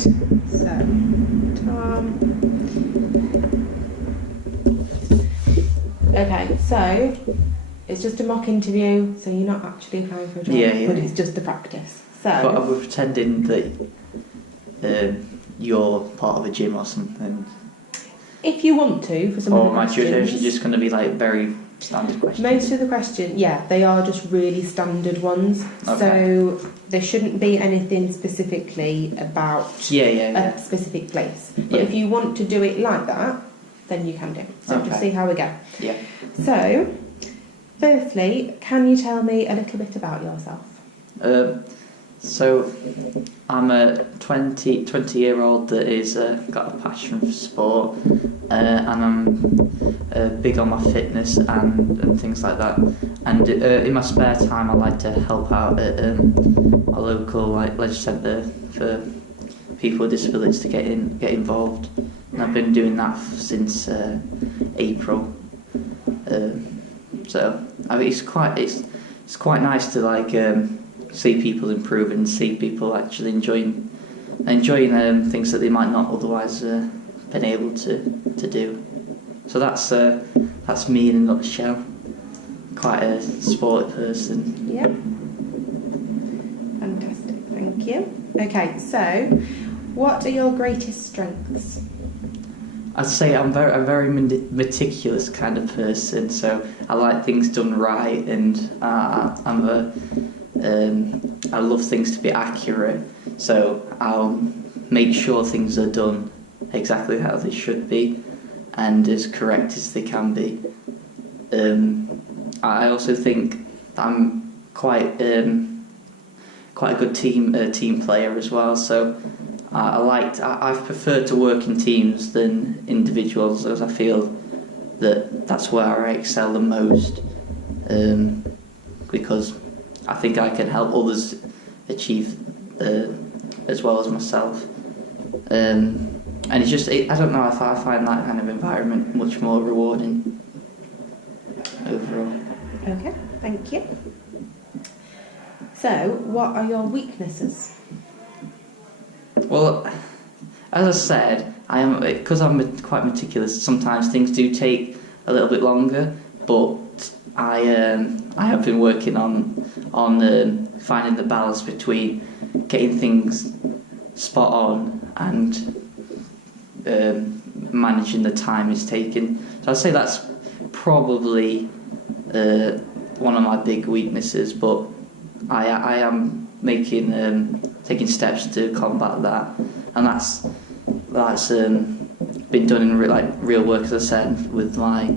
So, Tom. Okay, so it's just a mock interview, so you're not actually applying for a job, but it's just the practice. So, but we're pretending that you're part of a gym or something. If you want to, for some of the questions... Or is it just going to be like very standard questions? Most of the questions, yeah, they are just really standard ones. Okay. So there shouldn't be anything specifically about a specific place. But if you want to do it like that, then you can do. So just see how we go. Yeah. So, firstly, can you tell me a little bit about yourself? So, I'm a 20-year-old that is got a passion for sport, and I'm big on my fitness and things like that. And in my spare time, I like to help out at a local leisure centre for people with disabilities to get involved. And I've been doing that since April. So I mean, it's quite nice to see people improve and see people actually enjoying things that they might not otherwise been able to do. So that's me in a nutshell. Quite a sporty person. Yeah. Fantastic, thank you. Okay, so what are your greatest strengths? I'd say I'm a very meticulous kind of person, so I like things done right, and I love things to be accurate, so I'll make sure things are done exactly how they should be and as correct as they can be. I also think I'm quite a good team player as well, so I prefer to work in teams than individuals, as I feel that's where I excel the most, because I think I can help others achieve as well as myself. And it's just, I don't know if I find that kind of environment much more rewarding overall. Okay, thank you. So, what are your weaknesses? Well, as I said, because I'm quite meticulous. Sometimes things do take a little bit longer, but I have been working on finding the balance between getting things spot on and managing the time it's taken. So I'd say that's probably one of my big weaknesses, but I am taking steps to combat that, and that's been done in real work, as I said, with my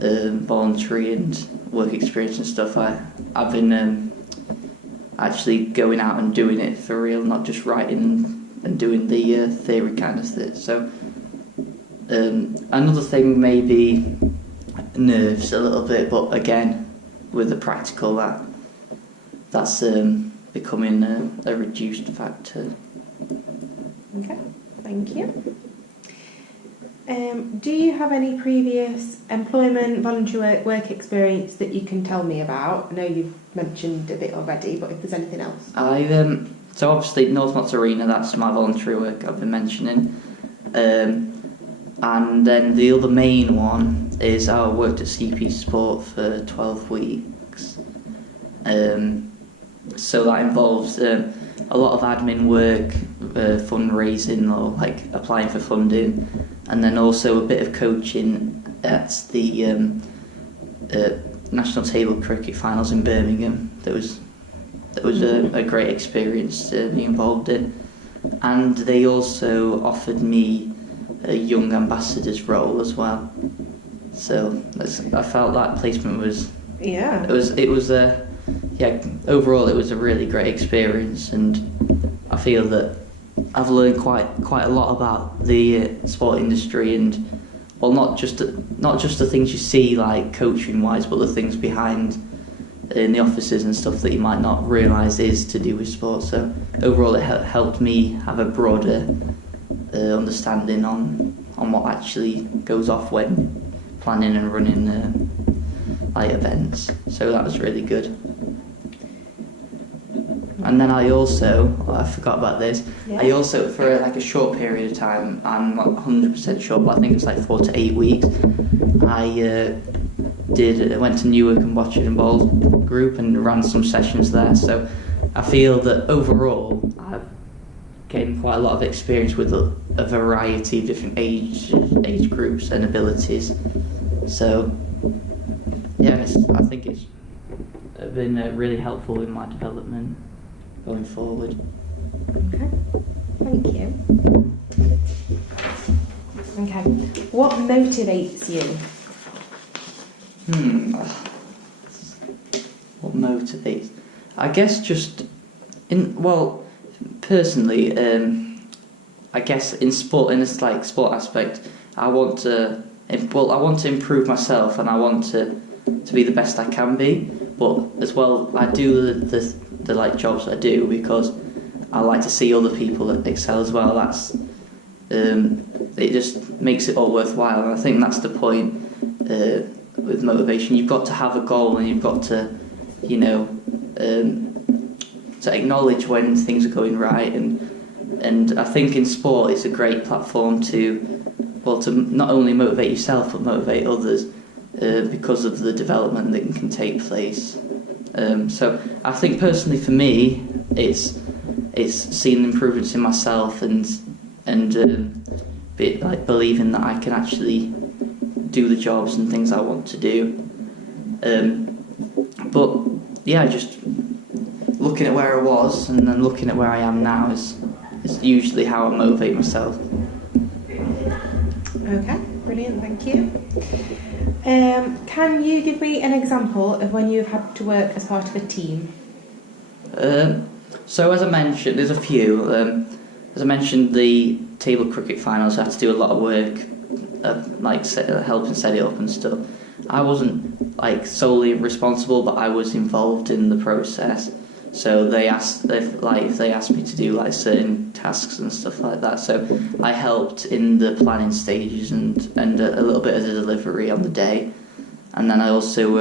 voluntary and work experience and stuff. I've been actually going out and doing it for real, not just writing and doing the theory kind of thing. So another thing may be nerves a little bit, but again, with the practical, that's becoming a reduced factor. Okay, thank you. Do you have any previous employment, voluntary work experience that you can tell me about? I know you've mentioned a bit already, but if there's anything else. So obviously North Notts Arena, that's my voluntary work I've been mentioning. And then the other main one is I worked at CP Sport for 12 weeks. So that involves a lot of admin work, fundraising or like applying for funding, and then also a bit of coaching at the National Table Cricket Finals in Birmingham. That was a great experience to be involved in. And they also offered me a young ambassador's role as well. So I felt that placement was overall it was a really great experience, and I feel that I've learned quite a lot about the sport industry, and well, not just the things you see like coaching wise, but the things behind in the offices and stuff that you might not realise is to do with sport. So overall it helped me have a broader understanding on what actually goes off when planning and running like events. So that was really good. And then I forgot about this. Yeah. I also, for like a short period of time, I'm not 100% sure, but I think it's like 4 to 8 weeks. I went to Newark and Watching and Ball group and ran some sessions there. So I feel that overall I've gained quite a lot of experience with a variety of different age groups and abilities. So yeah, I think it's been really helpful in my development going forward. Okay, thank you. Okay, what motivates you? What motivates? I guess just personally, I guess in sport aspect, I want to improve myself, and I want to be the best I can be. But as well, I do the like jobs I do because I like to see other people excel as well. That's it just makes it all worthwhile, and I think that's the point with motivation. You've got to have a goal, and you've got to, to acknowledge when things are going right, and I think in sport it's a great platform to not only motivate yourself but motivate others because of the development that can take place. So I think personally for me it's seeing improvements in myself and believing that I can actually do the jobs and things I want to do. But yeah, just looking at where I was and then looking at where I am now is usually how I motivate myself. Okay, brilliant, thank you. Can you give me an example of when you've had to work as part of a team? So as I mentioned, there's a few. As I mentioned, the table cricket finals, I had to do a lot of work, helping set it up and stuff. I wasn't solely responsible, but I was involved in the process. So they asked if they asked me to do certain tasks and stuff like that. So I helped in the planning stages and a little bit of the delivery on the day, and then I also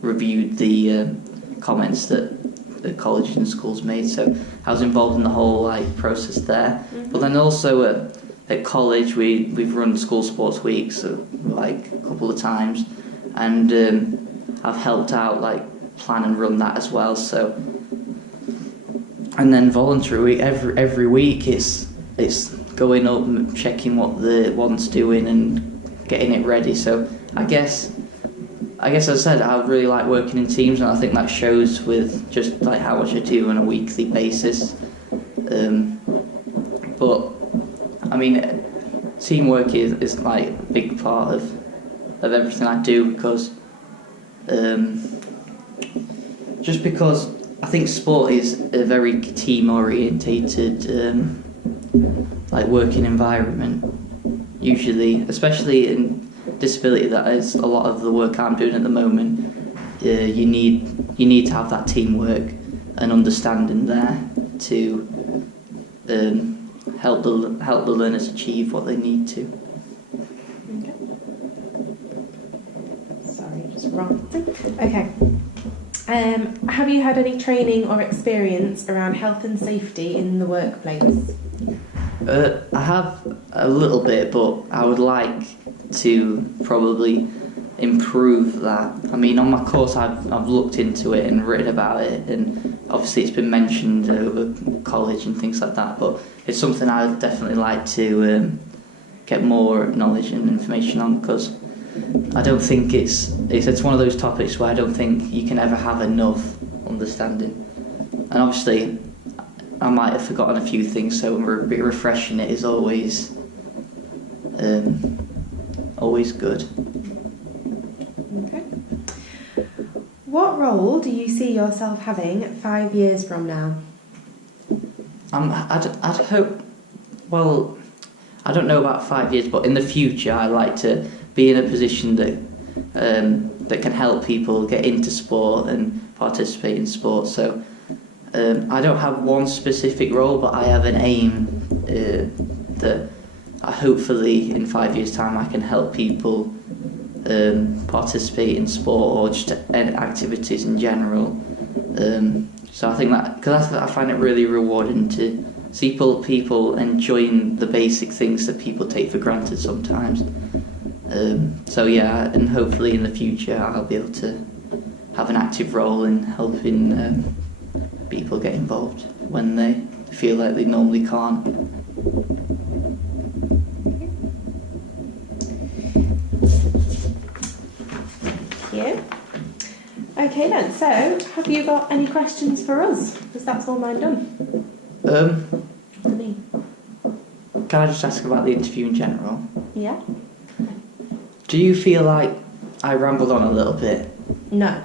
reviewed the comments that the colleges and schools made. So I was involved in the whole process there. Mm-hmm. But then also at college we've run school sports weeks a couple of times, and I've helped out plan and run that as well. So, and then voluntary week every week it's going up and checking what the one's doing and getting it ready. So I guess as I said, I really like working in teams, and I think that shows with just how much I do on a weekly basis. But I mean, teamwork is a big part of everything I do because just because I think sport is a very team-orientated working environment. Usually, especially in disability, that is a lot of the work I'm doing at the moment. You need to have that teamwork and understanding there to help the learners achieve what they need to. Okay. Sorry, just wrong. Okay. Have you had any training or experience around health and safety in the workplace? I have a little bit, but I would like to probably improve that. I mean, on my course I've looked into it and written about it, and obviously it's been mentioned over college and things like that, but it's something I'd definitely like to get more knowledge and information on, because I don't think it's one of those topics where I don't think you can ever have enough understanding. And obviously I might have forgotten a few things, so refreshing it is always good. Okay. What role do you see yourself having 5 years from now? I'd hope. Well, I don't know about 5 years, but in the future, I'd like to be in a position that can help people get into sport and participate in sport. So I don't have one specific role, but I have an aim that hopefully in 5 years' time I can help people participate in sport or just activities in general, So I think that, because I find it really rewarding to see people enjoying the basic things that people take for granted sometimes. So yeah, and hopefully in the future I'll be able to have an active role in helping people get involved when they feel like they normally can't. Thank you. Okay then, so have you got any questions for us? Because that's all mine done. Me. Can I just ask about the interview in general? Yeah. Do you feel like I rambled on a little bit? No.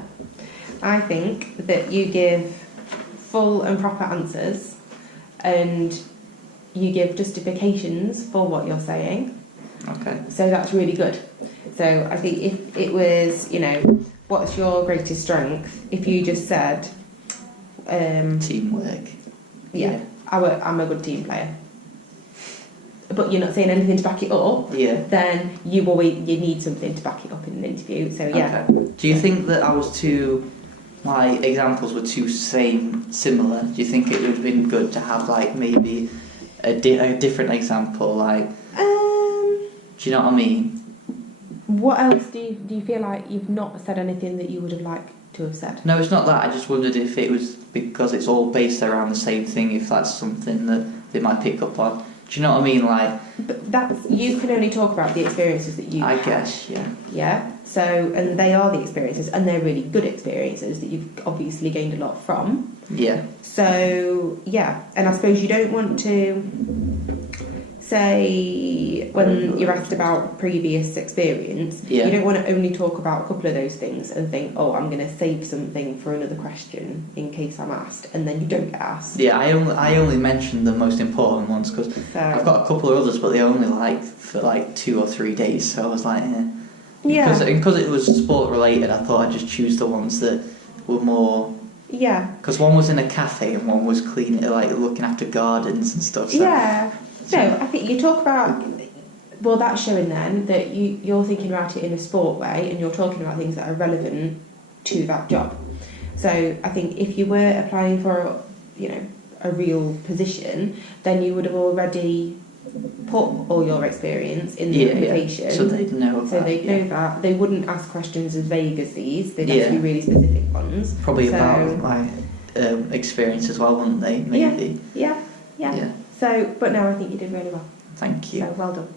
I think that you give full and proper answers and you give justifications for what you're saying. Okay. So that's really good. So I think if it was, what's your greatest strength, if you just said... teamwork. Yeah. I'm a good team player. But you're not saying anything to back it up, then you need something to back it up in an interview. So yeah. Okay. Do you think that I was too, my examples were too similar? Do you think it would have been good to have like maybe a different example? Like, do you know what I mean? What else do you feel like you've not said anything that you would have liked to have said? No, it's not that. I just wondered if it was because it's all based around the same thing, if that's something that they might pick up on. Do you know what I mean? Like, but you can only talk about the experiences that you I have. guess, yeah. Yeah. So, and they are the experiences, and they're really good experiences that you've obviously gained a lot from. Yeah. So, yeah. And I suppose you don't want to say, when you're asked about previous experience, you don't want to only talk about a couple of those things and think, oh, I'm going to save something for another question in case I'm asked, and then you don't get asked. Yeah, I only mentioned the most important ones because I've got a couple of others, but they only for 2 or 3 days, so I was like, yeah. Because it was sport related, I thought I'd just choose the ones that were more... Yeah. Because one was in a cafe and one was cleaning, like looking after gardens and stuff. So. Yeah. No, I think you talk about... Well, that's showing then that you're thinking about it in a sport way and you're talking about things that are relevant to that job. So I think if you were applying for, a real position, then you would have already put all your experience in the application. So they'd know that. They wouldn't ask questions as vague as these. They'd ask you really specific ones. Probably about my experience as well, wouldn't they? Maybe. Yeah. So, but no, I think you did really well. Thank you. So, well done.